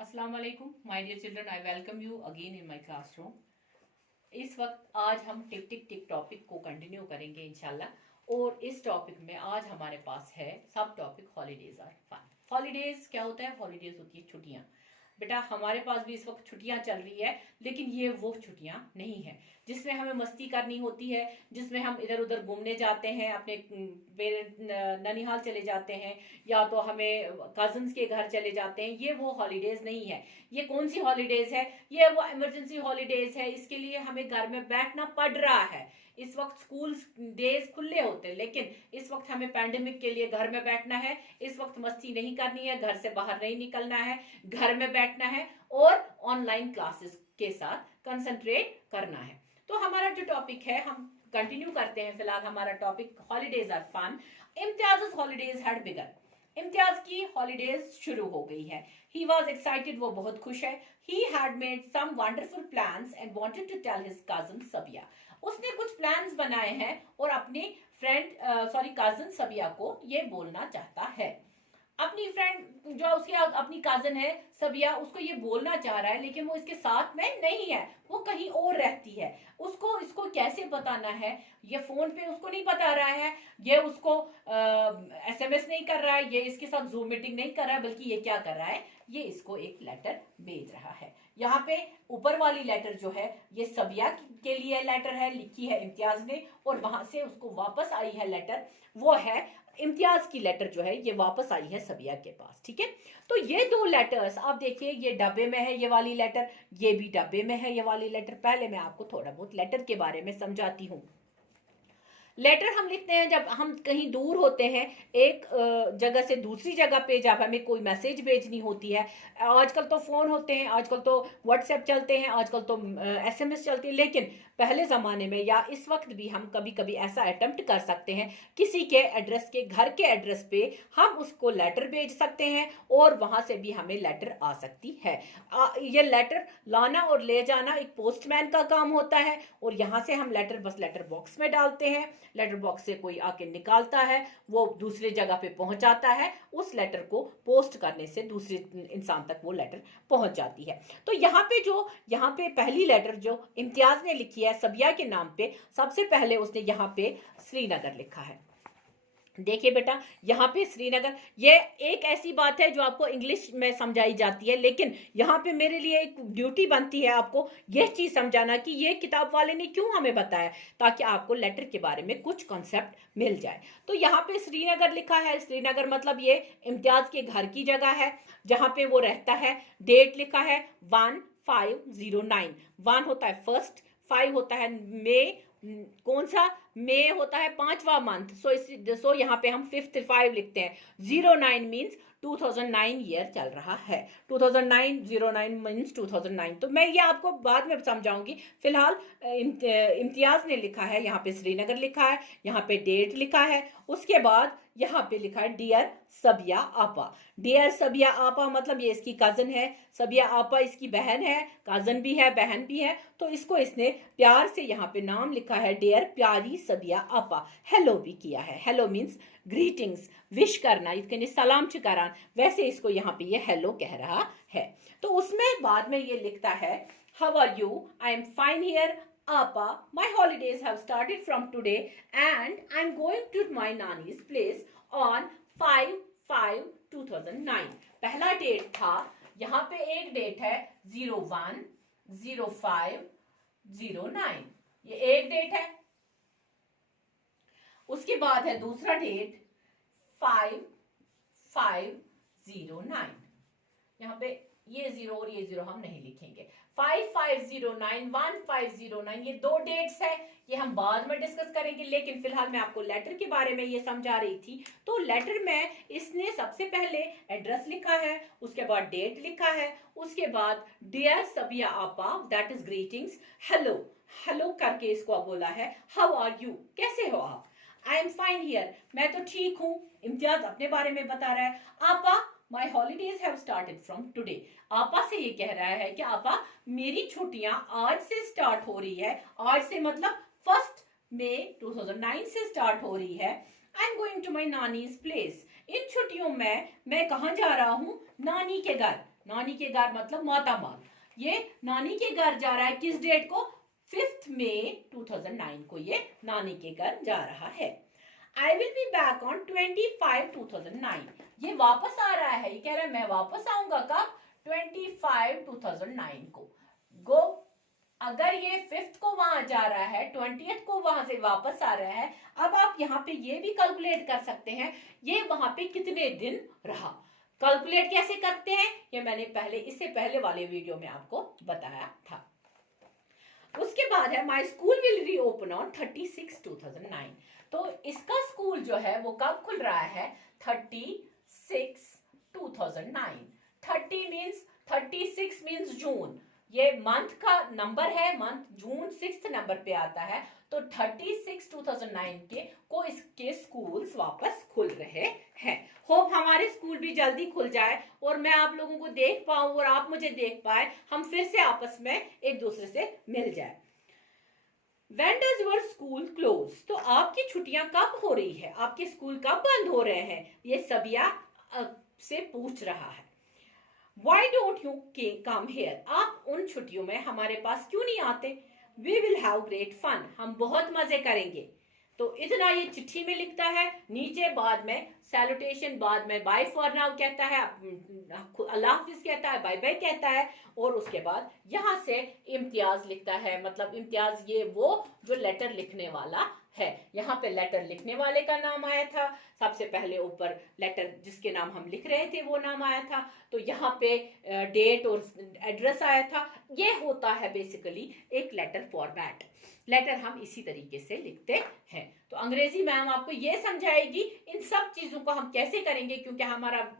अस्सलाम वालेकुम my dear children, I welcome you again in my classroom. इस वक्त आज हम टिक टिक टिक टॉपिक को कंटिन्यू करेंगे इंशाल्लाह। और इस टॉपिक में आज हमारे पास है सब topic holidays are fun. Holidays क्या होता है? हॉलीडेज होती है छुट्टियां। बेटा हमारे पास भी इस वक्त छुट्टियां चल रही है, लेकिन ये वो छुट्टियां नहीं है जिसमें हमें मस्ती करनी होती है, जिसमें हम इधर उधर घूमने जाते हैं, अपने पेरेंट ननिहाल चले जाते हैं या तो हमें कजन्स के घर चले जाते हैं। ये वो हॉलीडेज नहीं है। ये कौन सी हॉलीडेज है? ये वो इमरजेंसी हॉलीडेज है। इसके लिए हमें घर में बैठना पड़ रहा है। इस वक्त स्कूल डेज खुले होते हैं, लेकिन इस वक्त हमें पैंडेमिक के लिए घर में बैठना है। इस वक्त मस्ती नहीं करनी है, घर से बाहर नहीं निकलना है, घर में बैठना है और ऑनलाइन क्लासेस के साथ कंसंट्रेट करना है। तो हमारा जो टॉपिक है हम कंटिन्यू करते हैं। फिलहाल हमारा topic holidays are fun. Imtiaz holidays had begun. Imtiaz की हॉलीडेज शुरू हो गई है। ही वॉज एक्साइटेड, वो बहुत खुश है। He had made some wonderful plans and wanted to tell his cousin Sabiya. उसने कुछ प्लान्स बनाए हैं और अपनी कजन सबिया को ये बोलना चाहता है। अपनी फ्रेंड जो उसकी अपनी कजन है सबिया, उसको ये बोलना चाह रहा है, लेकिन वो इसके साथ में नहीं है, वो कहीं और रहती है। उसको इसको कैसे बताना है? ये फोन पे उसको नहीं बता रहा है, ये उसको एसएमएस नहीं कर रहा है, ये इसके साथ जूम मीटिंग नहीं कर रहा है, बल्कि ये क्या कर रहा है? ये इसको एक लेटर भेज रहा है। यहाँ पे ऊपर वाली लेटर जो है ये सबिया के लिए लेटर है, लिखी है इम्तियाज ने, और वहां से उसको वापस आई है लेटर, वो है इम्तियाज की लेटर जो है ये वापस आई है सबिया के पास। ठीक है, तो ये दो लेटर्स आप देखिए, ये डब्बे में है ये वाली लेटर, ये भी डब्बे में है ये वाली लेटर। पहले मैं आपको थोड़ा बहुत लेटर के बारे में समझाती हूँ। लेटर हम लिखते हैं जब हम कहीं दूर होते हैं, एक जगह से दूसरी जगह पे जब हमें कोई मैसेज भेजनी होती है। आजकल तो फोन होते हैं, आजकल तो व्हाट्सएप चलते हैं, आजकल तो एसएमएस चलती है, लेकिन पहले ज़माने में या इस वक्त भी हम कभी कभी ऐसा अटेम्प्ट कर सकते हैं, किसी के एड्रेस के घर के एड्रेस पे हम उसको लेटर भेज सकते हैं और वहां से भी हमें लेटर आ सकती है। ये लेटर लाना और ले जाना एक पोस्टमैन का काम होता है, और यहाँ से हम लेटर बस लेटर बॉक्स में डालते हैं, लेटर बॉक्स से कोई आके निकालता है, वो दूसरे जगह पे पहुंचाता है, उस लेटर को पोस्ट करने से दूसरे इंसान तक वो लेटर पहुंच जाती है। तो यहाँ पे पहली लेटर जो इम्तियाज ने लिखी है सबिया के नाम पे, सबसे पहले उसने यहाँ पे श्रीनगर लिखा है। देखिए बेटा, यहाँ पे श्रीनगर, ये एक ऐसी बात है जो आपको इंग्लिश में समझाई जाती है, लेकिन यहाँ पे मेरे लिए एक ड्यूटी बनती है आपको यह चीज समझाना कि ये किताब वाले ने क्यों हमें बताया, ताकि आपको लेटर के बारे में कुछ कॉन्सेप्ट मिल जाए। तो यहाँ पे श्रीनगर लिखा है। श्रीनगर मतलब ये इम्तियाज के घर की जगह है जहाँ पे वो रहता है। डेट लिखा है 1509। 1 होता है फर्स्ट, 5 होता है मई, कौन सा? मई होता है 5वां मंथ, सो यहाँ पे हम 5 लिखते हैं। 09 मीन्स 2009 ईयर चल रहा है। 2009, 09 मीन्स 2009। तो मैं ये आपको बाद में समझाऊंगी। फिलहाल इम्तियाज ने लिखा है, यहाँ पे श्रीनगर लिखा है, यहाँ पे डेट लिखा है, उसके बाद यहाँ पे लिखा है डियर सबिया आपा। डियर सबिया आपा मतलब ये इसकी कजन है, सबिया आपा इसकी बहन है, कजन भी है बहन भी है, तो इसको इसने प्यार से यहाँ पे नाम लिखा है डियर प्यारी सबिया आपा। हेलो भी किया है। हेलो मीन्स ग्रीटिंग्स, विश करना, इसके सलाम चिकारान, वैसे इसको यहाँ पे ये हेलो कह रहा है। तो उसमें बाद में ये लिखता है how are you, I am fine here Appa, my holidays have started from today and I'm going to my nanny's place on 5/5/2009। पहला डेट था, यहाँ पे एक डेट है 01/05/09, ये एक डेट है। उसके बाद है दूसरा डेट 5/5/09। यहाँ पे ये 0 और ये 0 हम नहीं लिखेंगे। 5/5/09, 1/5/09, ये दो डेट्स है, ये हम बाद में डिस्कस करेंगे, लेकिन फिलहाल मैं आपको लेटर के बारे में ये समझा रही थी। तो लेटर में इसने सबसे पहले एड्रेस लिखा है, उसके बाद डेट लिखा है, उसके बाद डियर सबिया आपा, that is greetings, hello, hello करके इसको बोला है। हाउ आर यू, कैसे हो आप? आई एम फाइन हियर, मैं तो ठीक हूं। इम्तियाज अपने बारे में बता रहा है। आपा, my holidays have started from today. आपा से ये कह रहा है कि आपा मेरी छुट्टियां आज से स्टार्ट हो रही है। आज से मतलब 1 मई 2009 से स्टार्ट हो रही है। I am going to my nani's place. इन छुट्टियों में मैं कहाँ जा रहा हूँ? नानी के घर। नानी के घर मतलब मातामाल। ये नानी के घर जा रहा है किस डेट को? 5 मई 2009 को ये नानी के घर जा रहा है। I will be back on 25 2009। ये वापस आ रहा है, ये कह रहा है मैं वापस आऊंगा कब? 25 2009 को। गो, अगर ये 5th को वहां जा रहा है, 20th को वहां से वापस आ रहा है। अब आप यहाँ पे ये भी कैलकुलेट कर सकते हैं ये वहां पे कितने दिन रहा। कैलकुलेट कैसे करते हैं ये मैंने इससे पहले वाले वीडियो में आपको बताया था। उसके बाद है my school will reopen on 36 2009। तो इसका स्कूल जो है वो कब खुल रहा है? 36 2009। 36 मीन्स जून। ये मंथ का नंबर है, मंथ जून 6th नंबर पे आता है। तो 36 2009 को इसके स्कूल्स वापस खुल रहे हैं। होप हमारे स्कूल भी जल्दी खुल जाए और मैं आप लोगों को देख पाऊं और आप मुझे देख पाए, हम फिर से आपस में एक दूसरे से मिल जाए। When does your school close? तो आपकी छुट्टियां कब हो रही है, आपके स्कूल कब बंद हो रहे हैं, ये सबिया से पूछ रहा है। Why don't you come here? आप उन छुट्टियों में हमारे पास क्यों नहीं आते? We will have great fun। हम बहुत मजे करेंगे। तो इतना ये चिट्ठी में लिखता है। नीचे बाद में सैल्यूटेशन, बाद में बाय फॉर नाउ कहता है, अल्लाह हाफिज कहता है, बाय बाय कहता है, और उसके बाद यहाँ से इम्तियाज लिखता है। मतलब इम्तियाज ये वो जो लेटर लिखने वाला है। यहाँ पे लेटर लिखने वाले का नाम आया था, सबसे पहले ऊपर लेटर जिसके नाम हम लिख रहे थे वो नाम आया था। तो यहाँ पे डेट और एड्रेस आया था। ये होता है बेसिकली एक लेटर फॉर्मेट। लेटर हम इसी तरीके से लिखते हैं। तो अंग्रेजी मैम आपको ये समझाएगी इन सब चीजों को हम कैसे करेंगे, क्योंकि हमारा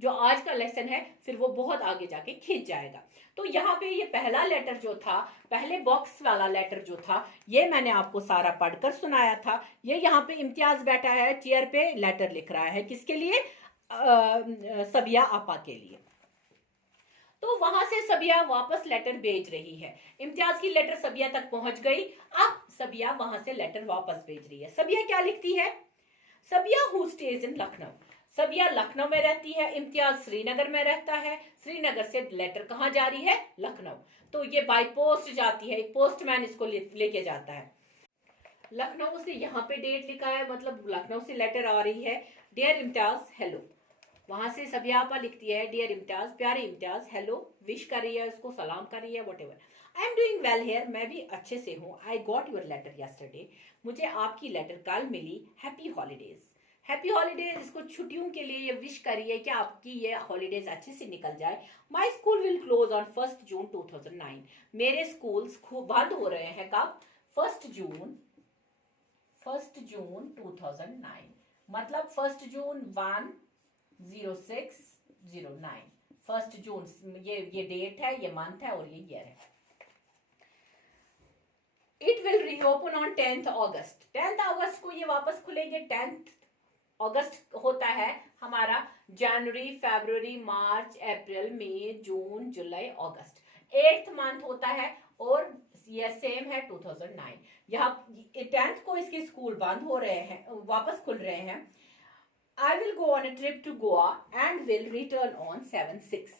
जो आज का लेसन है फिर वो बहुत आगे जाके खींच जाएगा। तो यहाँ पे ये पहला लेटर जो था, पहले बॉक्स वाला लेटर जो था, ये मैंने आपको सारा पढ़कर सुनाया था। ये यहाँ पे इम्तियाज बैठा है चेयर पे, लेटर लिख रहा है किसके लिए? सबिया आपा के लिए। तो वहां से सबिया वापस लेटर भेज रही है। इम्तियाज की लेटर सबिया तक पहुंच गई। अब सबिया वहां से लेटर वापस भेज रही है। सबिया क्या लिखती है? सबिया हु स्टेज इन लखनऊ। सबिया लखनऊ में रहती है, इम्तियाज श्रीनगर में रहता है। श्रीनगर से लेटर कहाँ जा रही है? लखनऊ। तो ये बाय पोस्ट जाती है, एक पोस्टमैन इसको लेके जाता है। लखनऊ से यहाँ पे डेट लिखा है, मतलब लखनऊ से लेटर आ रही है। Dear Imtiaz hello. वहां से सबिया आपा लिखती है डियर इम्तियाज, प्यारे इम्तियाज, हेलो, विश कर रही है, उसको सलाम कर रही है, whatever. I am doing well here, मैं भी अच्छे से हूँ। I got your letter yesterday, मुझे आपकी लेटर कल मिली। Happy holidays. हैप्पी हॉलीडेज, इसको छुट्टियों के लिए ये विश करिए कि आपकी ये हॉलीडेज अच्छे से निकल जाए। My school will close on 1 जून 2009। मेरे स्कूल्स बंद हो रहे हैं कब? 1 जून 2009। मतलब 1 जून 10609। 1 जून ये डेट है, ये मंथ है और ये ईयर है। It will reopen on 10th August. 10th अगस्त को ये वापस खुलेंगे। 10th अगस्त होता है हमारा जनवरी, फरवरी, मार्च, अप्रैल, मई, जून, जुलाई, अगस्त। 8th मंथ होता है और ये सेम है 2009। यहाँ 10th को इसके स्कूल बंद हो रहे हैं, वापस खुल रहे हैं। I will go on a trip to Goa and will return on 7/6।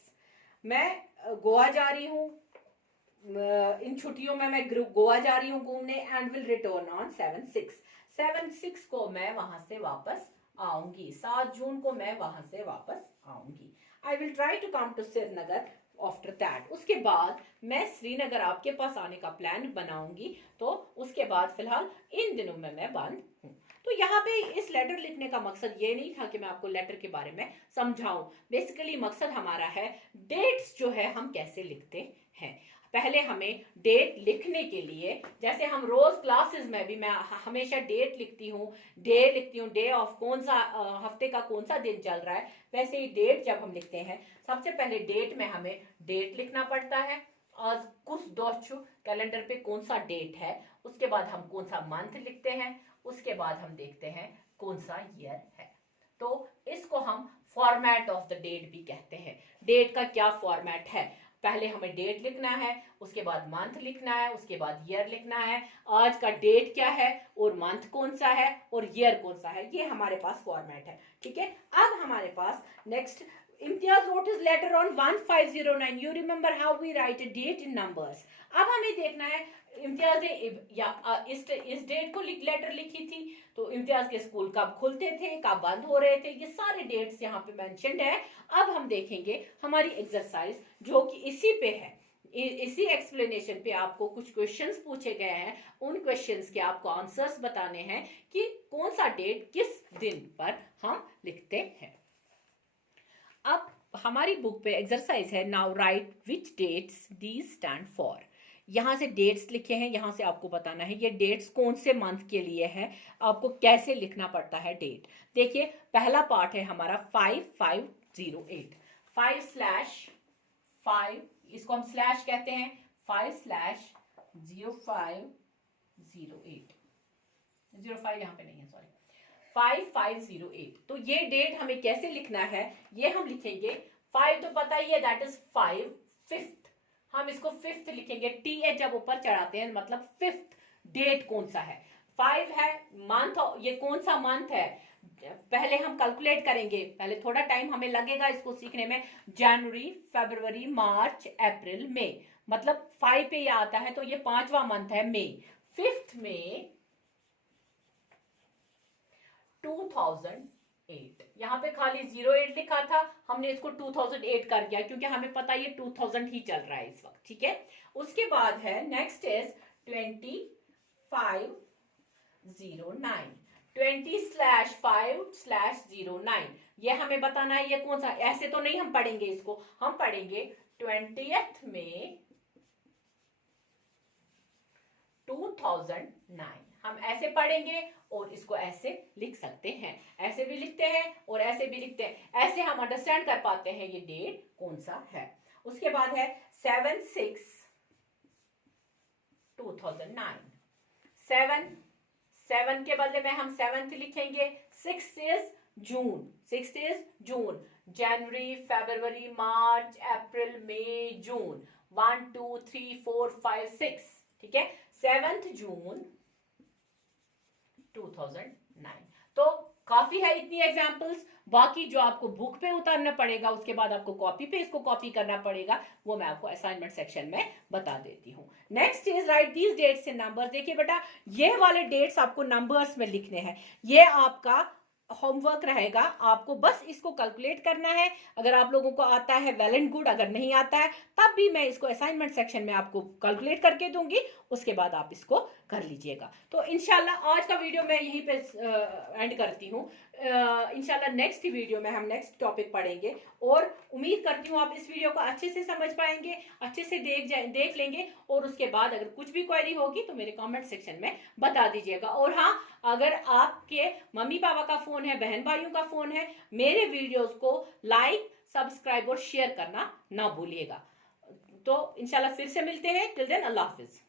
मैं गोवा जा रही हूँ, इन छुट्टियों में मैं गोवा जा रही हूँ घूमने। and will return on 7/6। 7/6 को मैं वहां से वापस आऊंगी। 7 जून को मैं वहां से वापस आऊंगी। I will try to come to Srinagar after that. उसके बाद मैं श्रीनगर आपके पास आने का प्लान बनाऊंगी। तो उसके बाद फिलहाल इन दिनों में मैं बंद हूँ। तो यहाँ पे इस लेटर लिखने का मकसद ये नहीं था कि मैं आपको लेटर के बारे में समझाऊं। बेसिकली मकसद हमारा है डेट्स जो है हम कैसे लिखते हैं। पहले हमें डेट लिखने के लिए, जैसे हम रोज क्लासेस में भी मैं हमेशा डेट लिखती हूँ, डे ऑफ कौन सा हफ्ते का कौन सा दिन चल रहा है, वैसे ही डेट जब हम लिखते हैं सबसे पहले डेट में हमें डेट लिखना पड़ता है। आज कुछ दोस्तों कैलेंडर पे कौन सा डेट है, उसके बाद हम कौन सा मंथ लिखते हैं, उसके बाद हम देखते हैं कौन सा ईयर है। तो इसको हम फॉर्मेट ऑफ द डेट भी कहते हैं। डेट का क्या फॉर्मेट है? पहले हमें डेट लिखना है, उसके बाद मंथ लिखना है, उसके बाद ईयर लिखना है। आज का डेट क्या है और मंथ कौन सा है और ईयर कौन सा है, ये हमारे पास फॉर्मेट है। ठीक है, अब हमारे पास next Imtiaz wrote his letter on 1509. You remember how we write a date in numbers. अब हमें देखना है इम्तियाज ने इस डेट को लेटर लिखी थी, तो इम्तियाज के स्कूल कब खुलते थे, कब बंद हो रहे थे, ये सारे डेट्स यहाँ पे मेंशन्ड है। अब हम देखेंगे हमारी एक्सरसाइज जो कि इसी पे है, इसी एक्सप्लेनेशन पे आपको कुछ क्वेश्चंस पूछे गए हैं। उन क्वेश्चंस के आपको आंसर्स बताने हैं कि कौन सा डेट किस दिन पर हम लिखते हैं। अब हमारी बुक पे एक्सरसाइज है, now write which dates these stand for. यहाँ से डेट्स लिखे हैं, यहाँ से आपको बताना है ये डेट्स कौन से मंथ के लिए है, आपको कैसे लिखना पड़ता है डेट। देखिए पहला पार्ट है हमारा 5508, 5/5, इसको हम स्लैश कहते हैं, 5/0508, 05 यहाँ पे नहीं है, सॉरी, 5508। तो ये डेट हमें कैसे लिखना है, ये हम लिखेंगे 5 तो पता ही है, दैट इज 5, 5th, हम इसको 5th लिखेंगे, TH जब ऊपर चढ़ाते हैं मतलब 5th डेट कौन सा है। 5 है मंथ, ये कौन सा मंथ है पहले हम कैलकुलेट करेंगे, पहले थोड़ा टाइम हमें लगेगा इसको सीखने में। जनवरी, फरवरी, मार्च, अप्रैल, मई, मतलब 5 पे ये आता है, तो ये 5वां मंथ है मई। 5th में 2008, यहाँ पे खाली 08 लिखा था, हमने इसको 2008 कर दिया क्योंकि हमें पता है ये 2000 ही चल रहा है इस वक्त, ठीक है। उसके बाद है नेक्स्ट इज 2509, 20/5/09, ये हमें बताना है ये कौन सा, ऐसे तो नहीं हम पढ़ेंगे इसको, हम पढ़ेंगे 20th में 2009, हम ऐसे पढ़ेंगे और इसको ऐसे लिख सकते हैं, ऐसे भी लिखते हैं और ऐसे भी लिखते हैं, ऐसे हम अंडरस्टैंड कर पाते हैं ये डेट कौन सा है। उसके बाद है 7/6/2009, 7 के बदले में हम 7th लिखेंगे, 6th is June, 6th is जून, जनवरी, फरवरी, मार्च, अप्रैल, मई, जून, 1 2 3 4 5 6, ठीक है, 7th जून 2009। तो काफी है इतनी एग्जांपल्स, बाकी जो आपको बुक पे उतारना पड़ेगा, उसके बाद आपको कॉपी पे इसको कॉपी करना पड़ेगा, वो मैं आपको असाइनमेंट सेक्शन में बता देती हूँ। Next is write these dates in numbers. देखिए बेटा ये वाले डेट्स आपको नंबर्स में लिखने हैं, ये आपका होमवर्क रहेगा, आपको बस इसको कैलकुलेट करना है। अगर आप लोगों को आता है वेल एंड गुड, अगर नहीं आता है तब भी मैं इसको असाइनमेंट सेक्शन में आपको कैलकुलेट करके दूंगी, उसके बाद आप इसको कर लीजिएगा। तो इंशाल्लाह आज का वीडियो मैं यहीं पे एंड करती हूँ। इंशाल्लाह नेक्स्ट वीडियो में हम नेक्स्ट टॉपिक पढ़ेंगे और उम्मीद करती हूँ आप इस वीडियो को अच्छे से समझ पाएंगे, अच्छे से देख लेंगे और उसके बाद अगर कुछ भी क्वेरी होगी तो मेरे कमेंट सेक्शन में बता दीजिएगा। और हाँ, अगर आपके मम्मी पापा का फोन है, बहन भाइयों का फोन है, मेरे वीडियोस को लाइक, सब्सक्राइब और शेयर करना ना भूलिएगा। तो इंशाल्लाह फिर से मिलते हैं, टिल देन अल्लाह हाफिज।